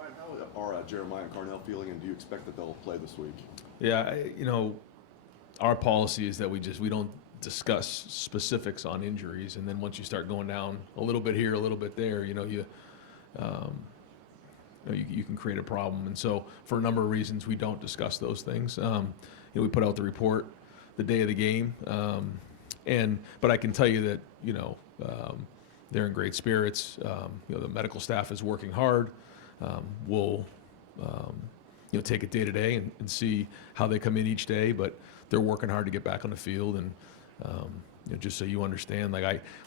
Ryan, how are Jeremiah and Carnell feeling, and do you expect that they'll play this week? Yeah, our policy is that we don't discuss specifics on injuries, and then once you start going down a little bit here, a little bit there, you can create a problem. And so, for a number of reasons, we don't discuss those things. We put out the report the day of the game, but I can tell you that they're in great spirits. The medical staff is working hard. We'll take it day to day and see how they come in each day, but they're working hard to get back on the field. And just so you understand,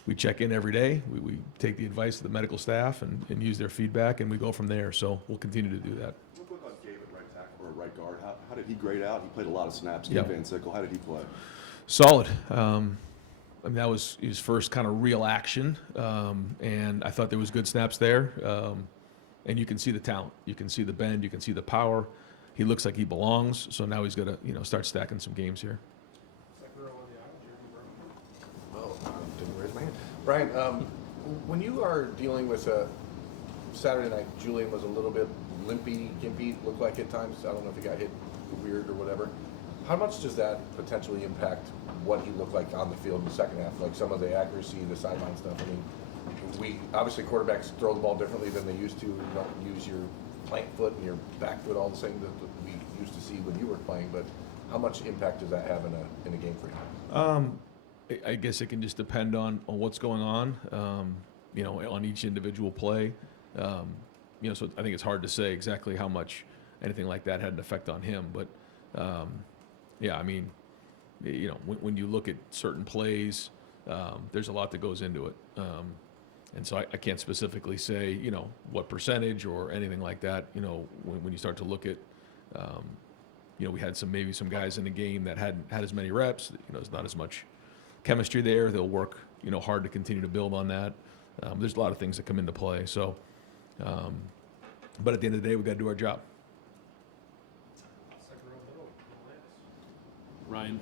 we check in every day. We take the advice of the medical staff and use their feedback, and we go from there. So we'll continue to do that. Real quick on Gabe at right tackle or right guard. How did he grade out? He played a lot of snaps. Yep. Van Sickle. How did he play? Solid. That was his first kind of real action, and I thought there was good snaps there. And you can see the talent. You can see the bend. You can see the power. He looks like he belongs. So now he's got to start stacking some games here. Oh, didn't raise my hand. Brian, when you are dealing with Saturday night, Julian was a little bit limpy, gimpy, looked like at times. I don't know if he got hit weird or whatever. How much does that potentially impact what he looked like on the field in the second half? Like some of the accuracy, the sideline stuff. I mean, obviously quarterbacks throw the ball differently than they used to. You don't use your plant foot and your back foot all the same that we used to see when you were playing. But how much impact does that have in a game for you? I guess it can just depend on what's going on, on each individual play. So I think it's hard to say exactly how much anything like that had an effect on him. But, when you look at certain plays, there's a lot that goes into it. And so I can't specifically say, what percentage or anything like that, when you start to look at, we had some guys in the game that hadn't had as many reps, there's not as much chemistry there. They'll work, hard to continue to build on that. There's a lot of things that come into play. So, but at the end of the day, we've got to do our job. Ryan,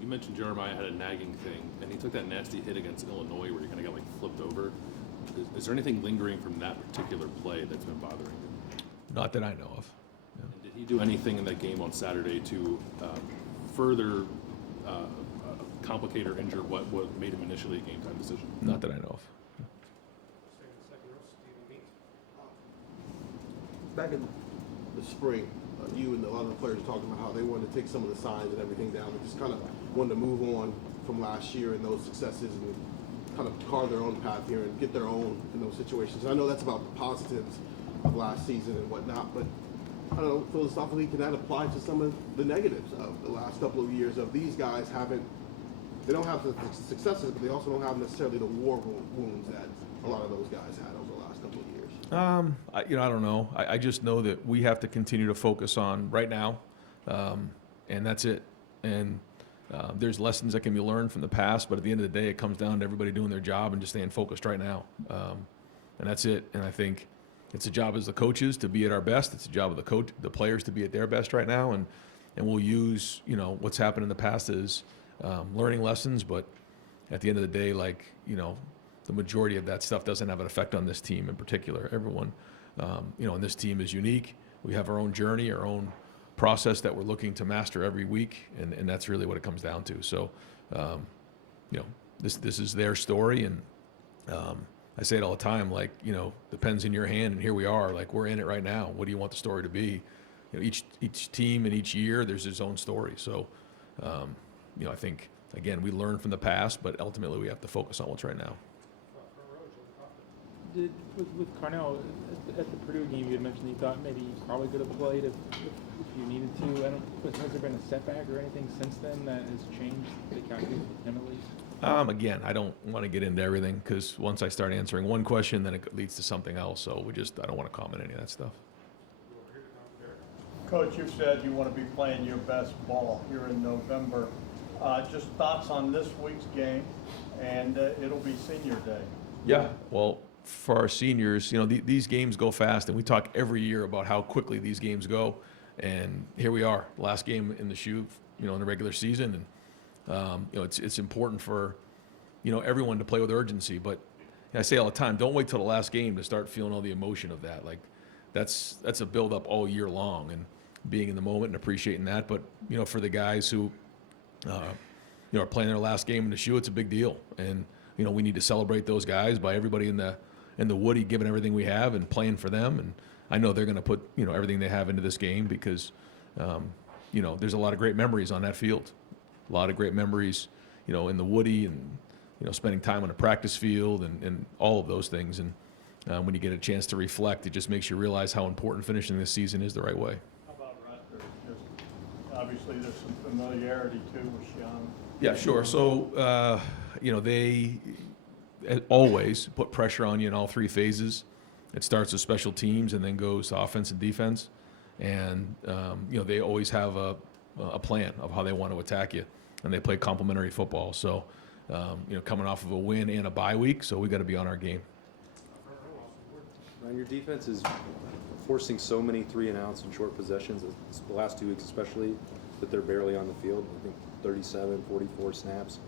you mentioned Jeremiah had a nagging thing, and he took that nasty hit against Illinois where he kind of got flipped over. Is there anything lingering from that particular play that's been bothering him? Not that I know of. No. And did he do anything in that game on Saturday to further complicate or injure what made him initially a game-time decision? Not that I know of. Back in the spring, you and a lot of the players were talking about how they wanted to take some of the signs and everything down and just kind of wanted to move on from last year and those successes and kind of carve their own path here and get their own in those situations. And I know that's about the positives of last season and whatnot, but I don't know, philosophically, can that apply to some of the negatives of the last couple of years of these guys they don't have the successes, but they also don't have necessarily the war wounds that a lot of those guys had over the last couple of years? I don't know. I just know that we have to continue to focus on right now, and that's it. And there's lessons that can be learned from the past, but at the end of the day, it comes down to everybody doing their job and just staying focused right now. And that's it. And I think it's a job as the coaches to be at our best. It's a job of the players to be at their best right now. And we'll use, what's happened in the past as learning lessons. But at the end of the day, the majority of that stuff doesn't have an effect on this team in particular. Everyone, and this team is unique. We have our own journey, our own process that we're looking to master every week, and that's really what it comes down to. So, this is their story, and I say it all the time, the pen's in your hand, and here we are, we're in it right now. What do you want the story to be? Each team and each year, there's its own story. So, I think, again, we learn from the past, but ultimately we have to focus on what's right now. With Carnell, at the Purdue game, you had mentioned you thought maybe you probably could have played if you needed to. Has there been a setback or anything since then that has changed the calculus with him at least? Again, I don't want to get into everything because once I start answering one question, then it leads to something else. So I don't want to comment any of that stuff. Coach, you've said you want to be playing your best ball here in November. Just thoughts on this week's game, and it'll be senior day. Yeah, well, for our seniors, these games go fast, and we talk every year about how quickly these games go. And here we are, last game in the shoe, in the regular season, and it's important for everyone to play with urgency. But I say all the time, don't wait till the last game to start feeling all the emotion of that. that's a build up all year long, and being in the moment and appreciating that. But for the guys who are playing their last game in the shoe, it's a big deal, and we need to celebrate those guys by everybody in the Woody giving everything we have and playing for them. And I know they're going to put everything they have into this game because there's a lot of great memories on that field, a lot of great memories in the Woody, and spending time on the practice field and all of those things. And when you get a chance to reflect, it just makes you realize how important finishing this season is the right way. How about Rutgers? Just obviously there's some familiarity too with Sean. Yeah, sure. So, they always put pressure on you in all three phases. It starts with special teams and then goes to offense and defense. And, they always have a plan of how they want to attack you. And they play complementary football. So, coming off of a win and a bye week, so we got to be on our game. Ryan, your defense is forcing so many 3-and-outs and short possessions, the last 2 weeks especially, that they're barely on the field. I think 37, 44 snaps.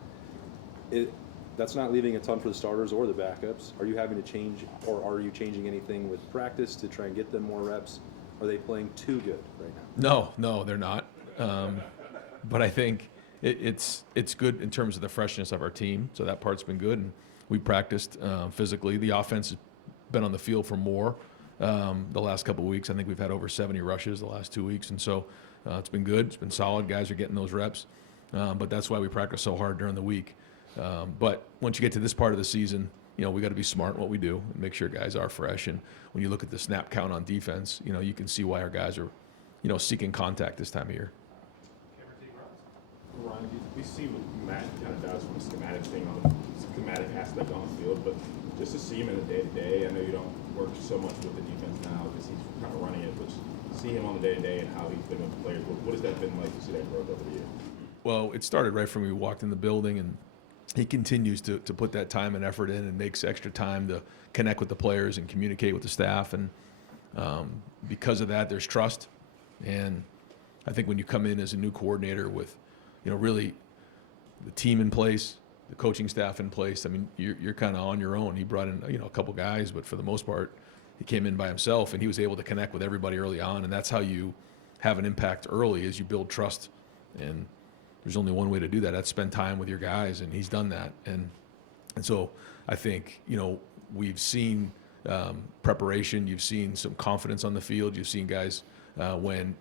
That's not leaving a ton for the starters or the backups. Are you having to change, or are you changing anything with practice to try and get them more reps? Are they playing too good right now? No, they're not. But I think it's good in terms of the freshness of our team, so that part's been good. And we practiced physically. The offense has been on the field for more the last couple of weeks. I think we've had over 70 rushes the last 2 weeks, and so it's been good. It's been solid. Guys are getting those reps, but that's why we practice so hard during the week. But once you get to this part of the season, we got to be smart in what we do and make sure guys are fresh. And when you look at the snap count on defense, you can see why our guys are, seeking contact this time of year. Ryan, we see what Matt kind of does from a schematic aspect on the field, but just to see him in the day-to-day, I know you don't work so much with the defense now because he's kind of running it, but see him on the day-to-day and how he's been with the players. What has that been like to see that growth over the year? Well, it started right from when we walked in the building, and he continues to put that time and effort in and makes extra time to connect with the players and communicate with the staff. And because of that, there's trust. And I think when you come in as a new coordinator with, really the team in place, the coaching staff in place, I mean, you're kind of on your own. He brought in, a couple guys, but for the most part, he came in by himself, and he was able to connect with everybody early on. And that's how you have an impact early, is you build trust. And there's only one way to do that. That's spend time with your guys, and he's done that. And so I think, we've seen preparation. You've seen some confidence on the field. You've seen guys when,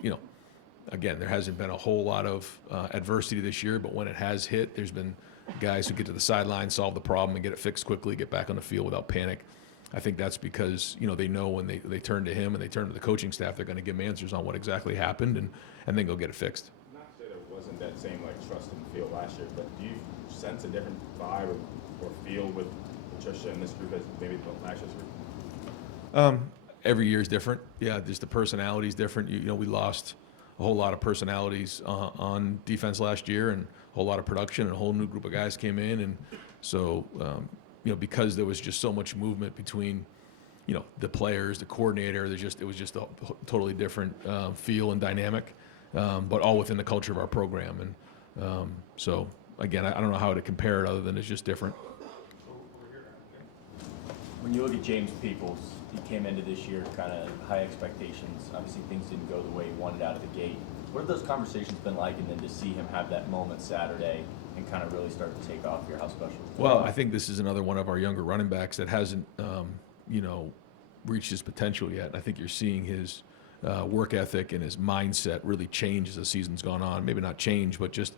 again, there hasn't been a whole lot of adversity this year, but when it has hit, there's been guys who get to the sideline, solve the problem, and get it fixed quickly, get back on the field without panic. I think that's because, they know when they turn to him and they turn to the coaching staff, they're going to give them answers on what exactly happened, and then go get it fixed. Not to say there wasn't that same trust in the field last year, but do you sense a different vibe or feel with Patricia and this group as maybe last year's group? Every year is different. Yeah, just the personality is different. We lost a whole lot of personalities on defense last year, and a whole lot of production, and a whole new group of guys came in. And so, because there was just so much movement between, the players, the coordinator, it was just a totally different feel and dynamic, but all within the culture of our program. And so, again, I don't know how to compare it other than it's just different. When you look at James Peoples, he came into this year kind of high expectations. Obviously, things didn't go the way he wanted out of the gate. What have those conversations been like, and then to see him have that moment Saturday and kind of really start to take off here, how special? Well, I think this is another one of our younger running backs that hasn't, reached his potential yet. I think you're seeing his work ethic and his mindset really change as the season's gone on. Maybe not change, but just,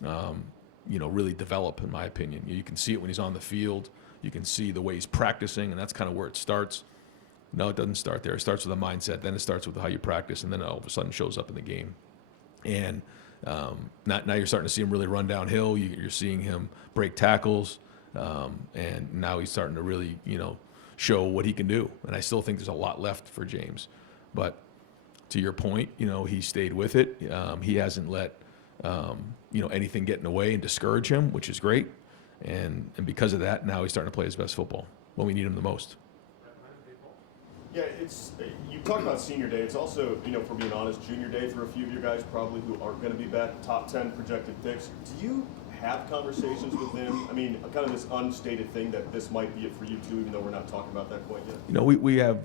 really develop, in my opinion. You can see it when he's on the field. You can see the way he's practicing, and that's kind of where it starts. No, it doesn't start there. It starts with a mindset, then it starts with how you practice, and then it all of a sudden shows up in the game. And now you're starting to see him really run downhill. You're seeing him break tackles, and now he's starting to really, show what he can do. And I still think there's a lot left for James. But to your point, he stayed with it. He hasn't let, anything get in the way and discourage him, which is great. And because of that, now he's starting to play his best football when we need him the most. Yeah, you talk about senior day. It's also, for being honest, junior day for a few of you guys probably who aren't going to be back, top 10 projected picks. Do you have conversations with them? I mean, kind of this unstated thing that this might be it for you too, even though we're not talking about that quite yet. You know, we have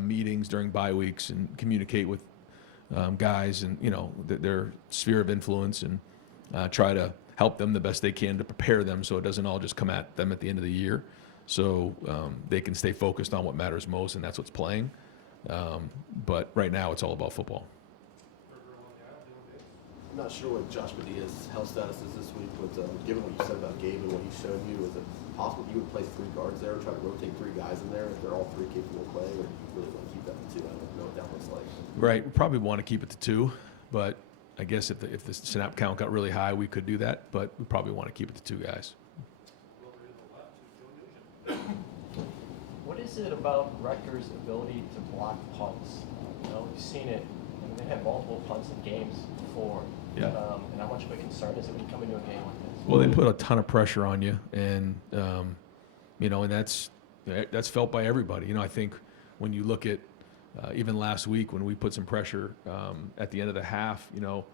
meetings during bye weeks and communicate with guys and, you know, their sphere of influence and try to help them the best they can to prepare them so it doesn't all just come at them at the end of the year. So they can stay focused on what matters most, and that's what's playing. But right now, it's all about football. I'm not sure what Josh Padilla's health status is this week, but given what you said about Gabe and what he showed you, is it possible you would place 3 guards there, try to rotate 3 guys in there if they're all 3 capable of playing, or do you really want to keep that to 2? I don't know what that looks like. Right, we probably want to keep it to 2, but I guess if the snap count got really high, we could do that, but we probably want to keep it to 2 guys. What is it about Rutgers' ability to block punts? You know, we've seen it, and they've had multiple punts in games before. Yeah. And how much of a concern is it when you come into a game like this? Well, they put a ton of pressure on you, and you know, and that's felt by everybody. You know, I think when you look at even last week when we put some pressure at the end of the half, you know,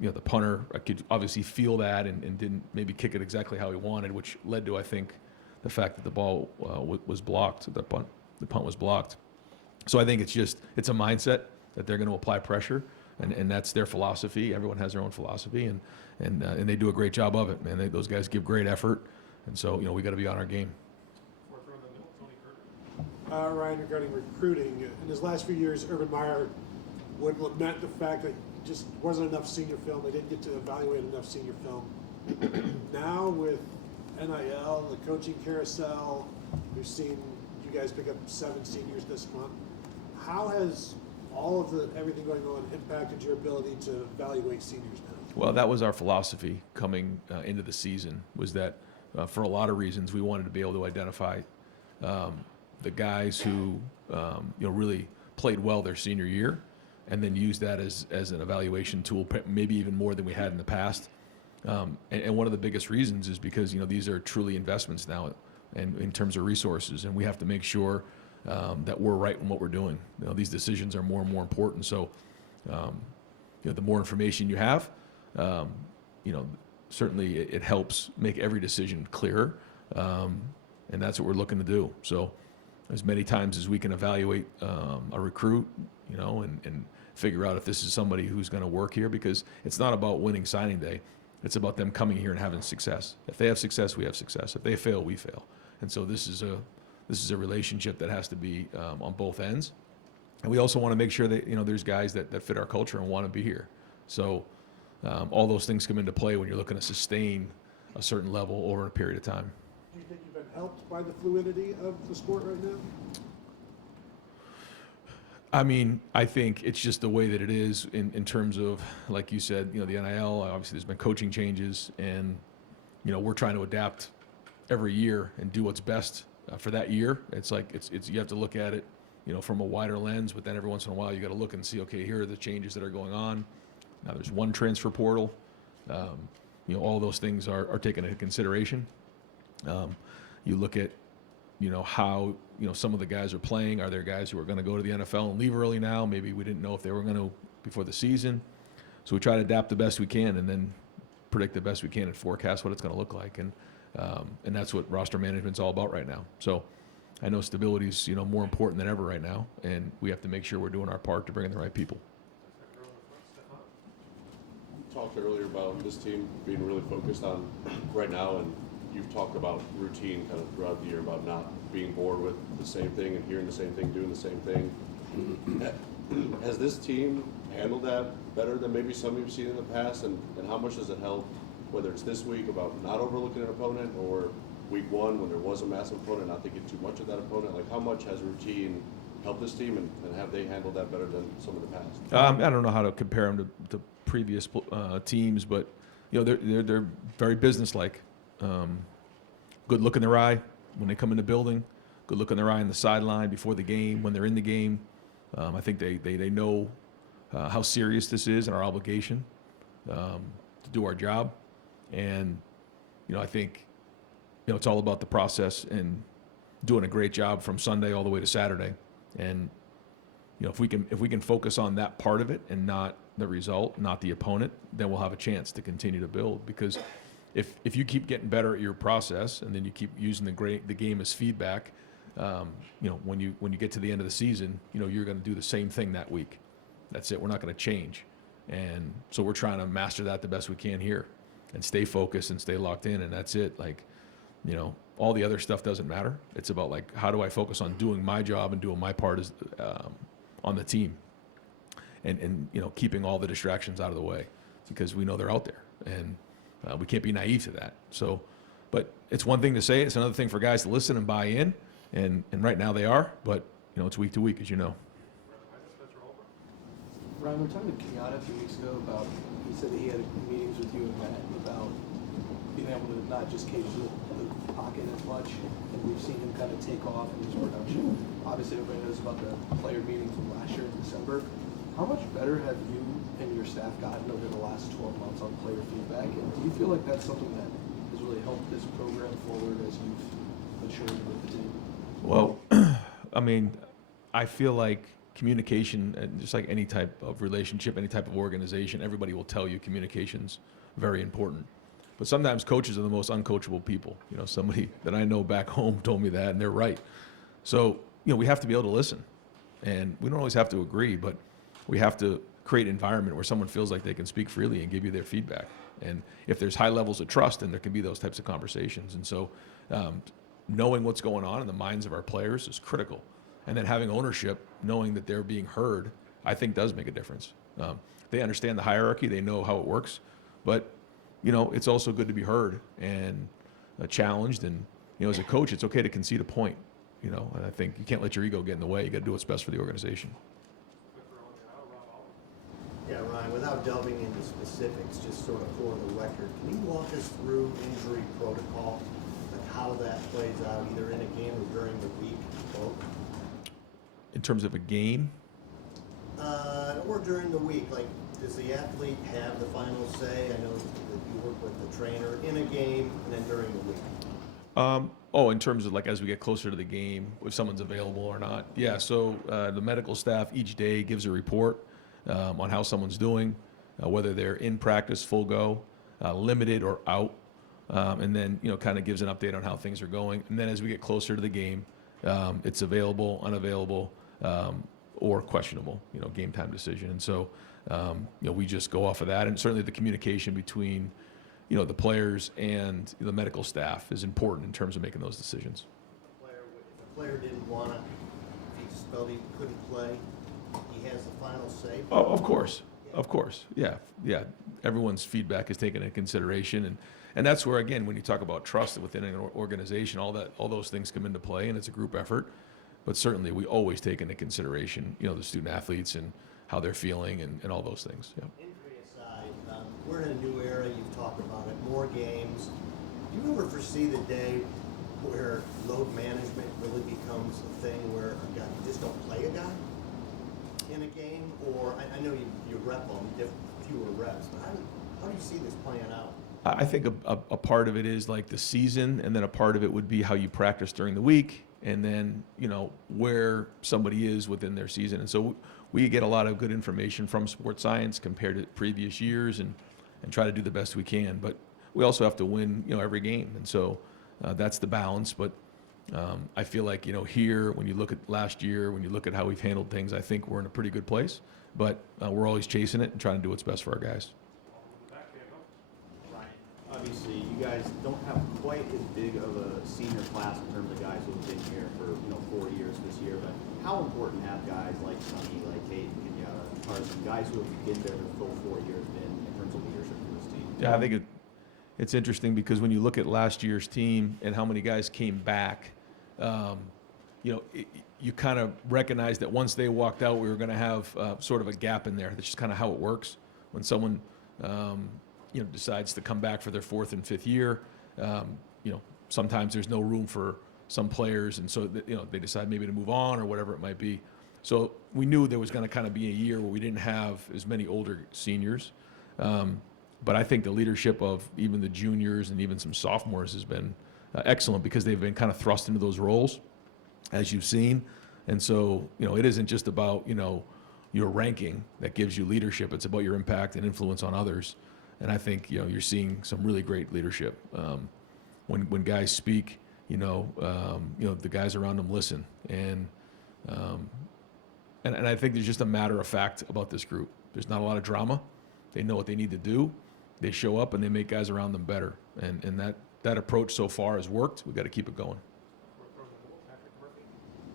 the punter, I could obviously feel that and didn't maybe kick it exactly how he wanted, which led to, I think, the fact that the ball was blocked, the punt was blocked. So I think it's a mindset that they're going to apply pressure. And that's their philosophy. Everyone has their own philosophy, and they do a great job of it, man. Those guys give great effort, and so, you know, we got to be on our game. Ryan, regarding recruiting, in his last few years, Urban Meyer would lament the fact that just wasn't enough senior film. They didn't get to evaluate enough senior film. Now with NIL, the coaching carousel, we've seen you guys pick up 7 seniors this month. How has all of everything going on impacted your ability to evaluate seniors now? Well, that was our philosophy coming into the season, was that for a lot of reasons we wanted to be able to identify the guys who really played well their senior year, and then use that as an evaluation tool, maybe even more than we had in the past. And one of the biggest reasons is because, you know, these are truly investments now, and in terms of resources, and we have to make sure that we're right in what we're doing. You know, these decisions are more and more important. So, the more information you have, certainly it helps make every decision clearer, and that's what we're looking to do. So, as many times as we can evaluate a recruit, and figure out if this is somebody who's going to work here, because it's not about winning signing day. It's about them coming here and having success. If they have success, we have success. If they fail, we fail. And so this is a relationship that has to be on both ends. And we also want to make sure that, there's guys that fit our culture and want to be here. So all those things come into play when you're looking to sustain a certain level over a period of time. Do you think you've been helped by the fluidity of the sport right now? I mean, I think it's just the way that it is in terms of, like you said, the NIL, obviously there's been coaching changes, and, we're trying to adapt every year and do what's best for that year. It's like, you have to look at it, from a wider lens, but then every once in a while you got to look and see, okay, here are the changes that are going on. Now there's one transfer portal. All those things are taken into consideration. You look at, how, some of the guys are playing. Are there guys who are going to go to the NFL and leave early now? Maybe we didn't know if they were going to before the season. So we try to adapt the best we can and then predict the best we can and forecast what it's going to look like. And that's what roster management's all about right now. So I know stability is, more important than ever right now, and we have to make sure we're doing our part to bring in the right people. You talked earlier about this team being really focused on right now, and you've talked about routine kind of throughout the year, about not being bored with the same thing and hearing the same thing, doing the same thing. Has this team handled that better than maybe some you've seen in the past? And how much does it help, whether it's this week about not overlooking an opponent, or week one when there was a massive opponent, not thinking too much of that opponent? Like, how much has routine helped this team, and have they handled that better than some of the past? I don't know how to compare them to previous teams, but they're very businesslike. Good look in their eye when they come in the building, good look in their eye in the sideline before the game, when they're in the game. I think they know how serious this is and our obligation to do our job. And, I think, it's all about the process and doing a great job from Sunday all the way to Saturday. And, if we can focus on that part of it and not the result, not the opponent, then we'll have a chance to continue to build. Because if you keep getting better at your process and then you keep using the game as feedback, when you get to the end of the season, you're going to do the same thing that week. That's it. We're not going to change. And so we're trying to master that the best we can here and stay focused and stay locked in. And that's it. Like, all the other stuff doesn't matter. It's about like, how do I focus on doing my job and doing my part as, on the team and keeping all the distractions out of the way because we know they're out there and we can't be naive to that. So, but it's one thing to say, it's another thing for guys to listen and buy in. And right now they are, but it's week to week, as you know. Ryan, we were talking to Kiana a few weeks ago about, he said that he had meetings with you and Matt about being able to not just cage the pocket as much, and we've seen him kind of take off in his production. Obviously, everybody knows about the player meeting from last year in December. How much better have you and your staff gotten over the last 12 months on player feedback? And do you feel like that's something that has really helped this program forward as you've matured with the team? Well, I mean, I feel like communication, and just like any type of relationship, any type of organization, everybody will tell you communication's very important. But sometimes coaches are the most uncoachable people. Somebody that I know back home told me that, and they're right. So, we have to be able to listen. And we don't always have to agree, but we have to create an environment where someone feels like they can speak freely and give you their feedback. And if there's high levels of trust, then there can be those types of conversations. And so knowing what's going on in the minds of our players is critical. And then having ownership, knowing that they're being heard, I think does make a difference. They understand the hierarchy, they know how it works, but it's also good to be heard and challenged. And as a coach, it's okay to concede a point. And I think you can't let your ego get in the way. You got to do what's best for the organization. Yeah, Ryan, without delving into specifics, just sort of for the record, can you walk us through injury protocol, like how that plays out either in a game or during the week, both? In terms of a game? Or during the week, like does the athlete have the final say? I know that you work with the trainer in a game and then during the week. In terms of like as we get closer to the game, if someone's available or not. Yeah, so the medical staff each day gives a report on how someone's doing, whether they're in practice, full go, limited or out, and then kind of gives an update on how things are going. And then as we get closer to the game, it's available, unavailable, or questionable, game time decision. And so, we just go off of that. And certainly the communication between, the players and the medical staff is important in terms of making those decisions. If a player didn't want to, if he just felt he couldn't play, he has the final say? Oh, of course. Of course. Yeah. Everyone's feedback is taken into consideration. And that's where, again, when you talk about trust within an organization, all those things come into play, and it's a group effort. But certainly we always take into consideration, the student athletes and how they're feeling and all those things. Yeah. Injury aside, we're in a new era, you've talked about it, more games. Do you ever foresee the day where load management really becomes a thing where a guy, you just don't play a guy in a game? Or, I know you rep them, fewer reps, but how do you see this playing out? I think a part of it is like the season, and then a part of it would be how you practice during the week, and then, where somebody is within their season. And so we get a lot of good information from sports science compared to previous years and try to do the best we can. But we also have to win, every game. And so that's the balance. But I feel like, here, when you look at last year, when you look at how we've handled things, I think we're in a pretty good place. But we're always chasing it and trying to do what's best for our guys. Obviously, you guys don't have quite as big of a senior class in terms of guys who have been here for 4 years this year. But how important have guys like Sonny, like Tate, and Kenyatta, Carson, guys who have been there the full 4 years been in terms of leadership for this team? Yeah, I think it's interesting because when you look at last year's team and how many guys came back, you kind of recognize that once they walked out, we were going to have sort of a gap in there. That's just kind of how it works when someone decides to come back for their 4th and 5th year. Sometimes there's no room for some players, and so they decide maybe to move on or whatever it might be. So we knew there was going to kind of be a year where we didn't have as many older seniors. But I think the leadership of even the juniors and even some sophomores has been excellent because they've been kind of thrust into those roles, as you've seen. And so, it isn't just about, your ranking that gives you leadership. It's about your impact and influence on others. And I think, you're seeing some really great leadership. When guys speak, the guys around them listen. And I think there's just a matter of fact about this group. There's not a lot of drama. They know what they need to do. They show up and they make guys around them better. And that approach so far has worked. We've got to keep it going.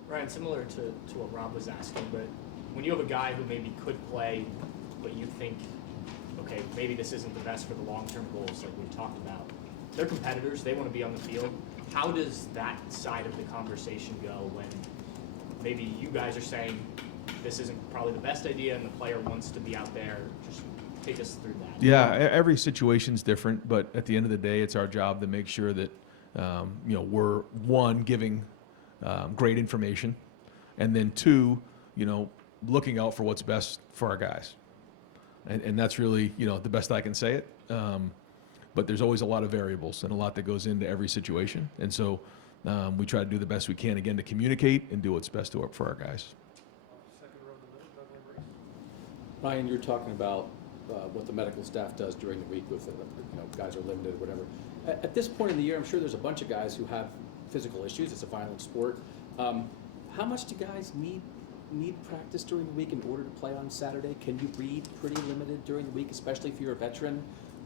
Ryan, similar to what Rob was asking, but when you have a guy who maybe could play, but you think, okay, maybe this isn't the best for the long-term goals like we've talked about. They're competitors. They want to be on the field. How does that side of the conversation go when maybe you guys are saying this isn't probably the best idea and the player wants to be out there? Just take us through that. Yeah, every situation's different, but at the end of the day, it's our job to make sure that we're one, giving great information, and then two, looking out for what's best for our guys. And that's really, the best I can say it. But there's always a lot of variables and a lot that goes into every situation. And so we try to do the best we can, again, to communicate and do what's best for our guys. Ryan, you're talking about what the medical staff does during the week with, guys are limited or whatever. At this point in the year, I'm sure there's a bunch of guys who have physical issues. It's a violent sport. How much do guys need practice during the week in order to play on Saturday? Can you be pretty limited during the week, especially if you're a veteran,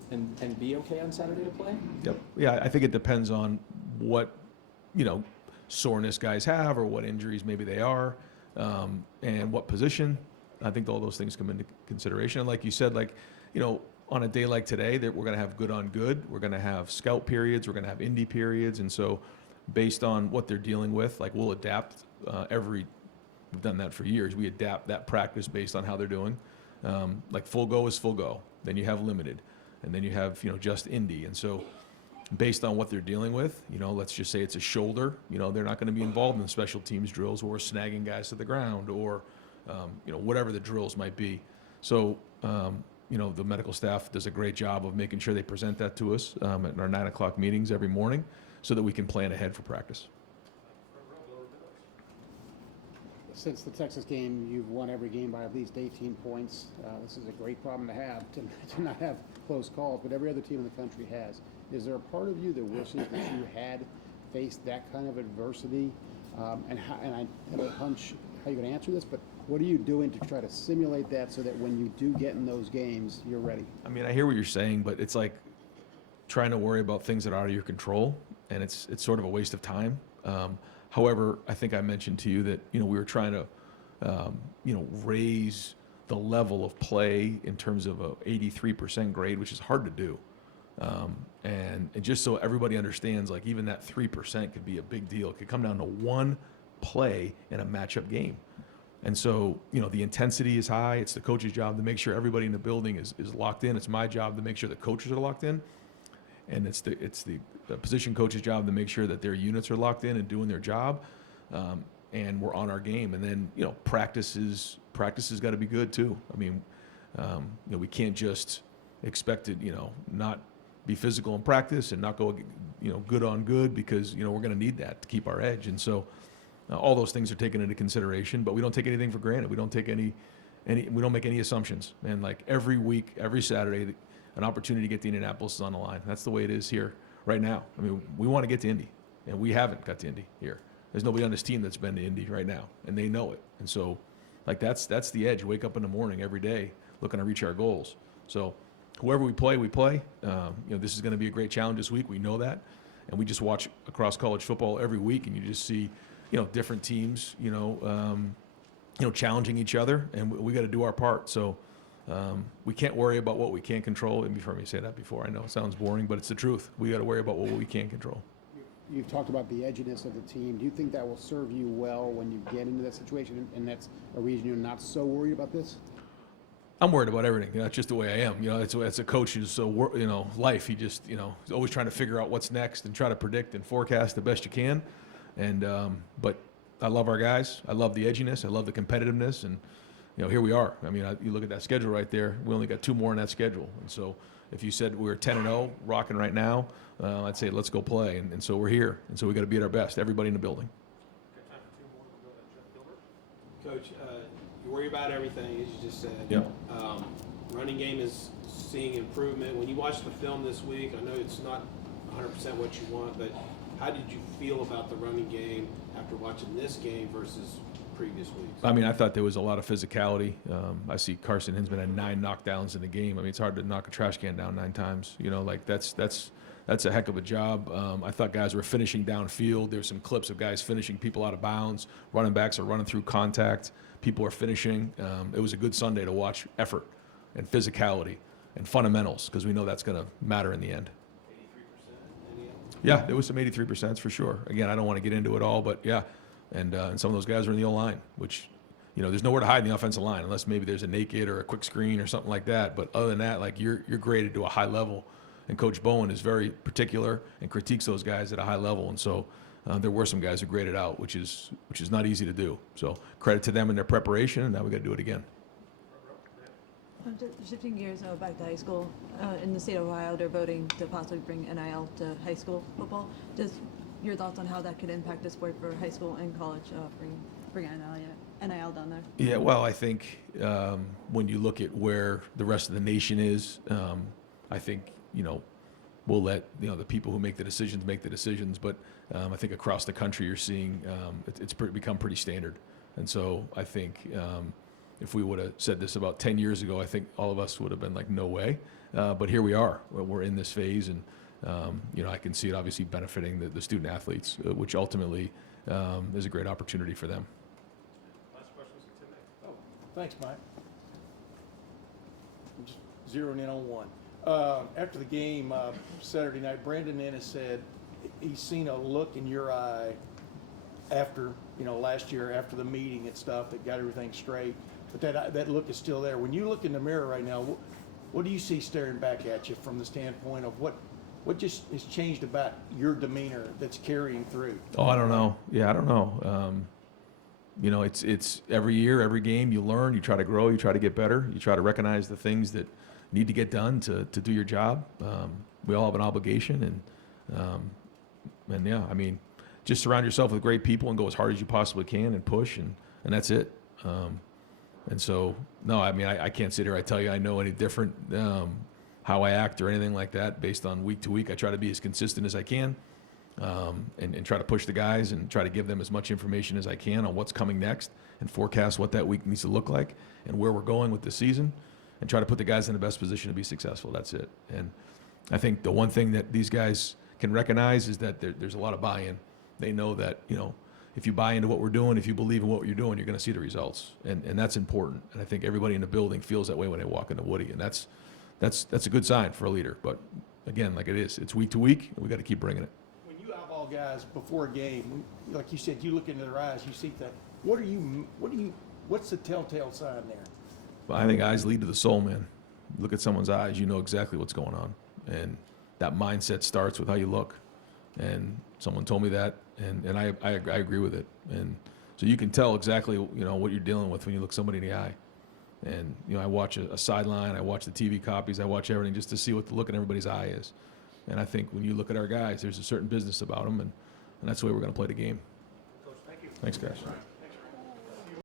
and be okay on Saturday to play? Yep. Yeah, I think it depends on what, soreness guys have or what injuries maybe they are, and what position. I think all those things come into consideration. And like you said, on a day like today, that we're going to have good on good. We're going to have scout periods. We're going to have indie periods. And so based on what they're dealing with, we'll adapt we've done that for years. We adapt that practice based on how they're doing. Full go is full go. Then you have limited. And then you have, just indie. And so based on what they're dealing with, let's just say it's a shoulder, they're not going to be involved in special teams drills or snagging guys to the ground or, whatever the drills might be. So, the medical staff does a great job of making sure they present that to us at our 9 o'clock meetings every morning so that we can plan ahead for practice. Since the Texas game, you've won every game by at least 18 points. This is a great problem to have, to not have close calls, but every other team in the country has. Is there a part of you that wishes that you had faced that kind of adversity? And I have a hunch how you're going to answer this, but what are you doing to try to simulate that so that when you do get in those games, you're ready? I mean, I hear what you're saying, but it's like trying to worry about things that are out of your control, and it's sort of a waste of time. However, I think I mentioned to you that, we were trying to, raise the level of play in terms of a 83% grade, which is hard to do. And just so everybody understands, even that 3% could be a big deal. It could come down to one play in a matchup game. And so, the intensity is high. It's the coach's job to make sure everybody in the building is locked in. It's my job to make sure the coaches are locked in. And it's the position coach's job to make sure that their units are locked in and doing their job. And we're on our game. And then, practice has got to be good too. I mean, we can't just expect it, not be physical in practice and not go, good on good, because, we're going to need that to keep our edge. And so all those things are taken into consideration, but we don't take anything for granted. We don't take we don't make any assumptions. And every week, every Saturday, an opportunity to get to Indianapolis is on the line. That's the way it is here right now. I mean, we want to get to Indy, and we haven't got to Indy here. There's nobody on this team that's been to Indy right now, and they know it. And so, that's the edge. Wake up in the morning every day looking to reach our goals. So whoever we play, we play. This is going to be a great challenge this week. We know that. And we just watch across college football every week, and you just see, different teams, challenging each other, and we got to do our part. So we can't worry about what we can't control. And you've heard me say that before. I know it sounds boring, but it's the truth. We got to worry about what we can control. You've talked about the edginess of the team. Do you think that will serve you well when you get into that situation, and that's a reason you're not so worried about this? I'm worried about everything. That's just the way I am. It's a coach who's so, life. He just, he's always trying to figure out what's next and try to predict and forecast the best you can. And, but I love our guys. I love the edginess. I love the competitiveness. And, here we are. I mean, you look at that schedule right there. We only got 2 more in that schedule. And so if you said we were 10-0, rocking right now, I'd say let's go play. And so we're here. And so we got to be at our best. Everybody in the building. Coach, you worry about everything, as you just said. Yep. running game is seeing improvement. When you watch the film this week, I know it's not 100% what you want, but how did you feel about the running game after watching this game versus previous weeks? I mean, I thought there was a lot of physicality. I see Carson Hinsman had 9 knockdowns in the game. I mean, it's hard to knock a trash can down 9 times. You know, like that's a heck of a job. I thought guys were finishing downfield. There's some clips of guys finishing people out of bounds. Running backs are running through contact. People are finishing. It was a good Sunday to watch effort and physicality and fundamentals, because we know that's going to matter in the end. 83%? Yeah, there was some 83% for sure. Again, I don't want to get into it all, but yeah. And some of those guys are in the O-line, which, you know, there's nowhere to hide in the offensive line unless maybe there's a naked or a quick screen or something like that. But other than that, like you're graded to a high level. And Coach Bowen is very particular and critiques those guys at a high level. And so there were some guys who graded out, which is not easy to do. So credit to them in their preparation, and now we got to do it again. Shifting gears back to high school, in the state of Ohio, they're voting to possibly bring NIL to high school football. Just your thoughts on how that could impact the sport for high school and college, bring NIL down there? Yeah, well, I think when you look at where the rest of the nation is, I think, you know, we'll let, you know, the people who make the decisions. But I think across the country you're seeing it's become pretty standard. And so I think if we would have said this about 10 years ago, I think all of us would have been like, no way. But here we are. We're in this phase, and you know, I can see it obviously benefiting the student athletes, which ultimately is a great opportunity for them. Last question was to Tim. Oh, thanks, Mike. I'm just zeroing in on one. After the game Saturday night, Brandon Ennis said he's seen a look in your eye after, you know, last year after the meeting and stuff that got everything straight, but that look is still there. When you look in the mirror right now, what do you see staring back at you from the standpoint of what just has changed about your demeanor that's carrying through? Oh, I don't know. Yeah, I don't know. You know, it's every year, every game, you learn, you try to grow, you try to get better, you try to recognize the things that need to get done to do your job. We all have an obligation, and yeah, I mean, just surround yourself with great people and go as hard as you possibly can and push, and that's it. And so, no, I mean, I can't sit here, I tell you I know any different how I act or anything like that based on week to week. I try to be as consistent as I can, and try to push the guys and try to give them as much information as I can on what's coming next and forecast what that week needs to look like and where we're going with the season, and try to put the guys in the best position to be successful. That's it. And I think the one thing that these guys can recognize is that there's a lot of buy-in. They know that, you know, if you buy into what we're doing, if you believe in what you're doing, you're going to see the results. And that's important. And I think everybody in the building feels that way when they walk into Woody. And that's a good sign for a leader. But again, like it's week to week, and we got to keep bringing it. When you eyeball guys before a game, like you said, you look into their eyes, you see that. What's the telltale sign there? Well, I think eyes lead to the soul, man. Look at someone's eyes, you know exactly what's going on. And that mindset starts with how you look. And someone told me that, and I agree with it. And so you can tell exactly, you know, what you're dealing with when you look somebody in the eye. And, you know, I watch a sideline, I watch the TV copies, I watch everything just to see what the look in everybody's eye is. And I think when you look at our guys, there's a certain business about them, and that's the way we're going to play the game. Coach, thank you. Thanks, guys.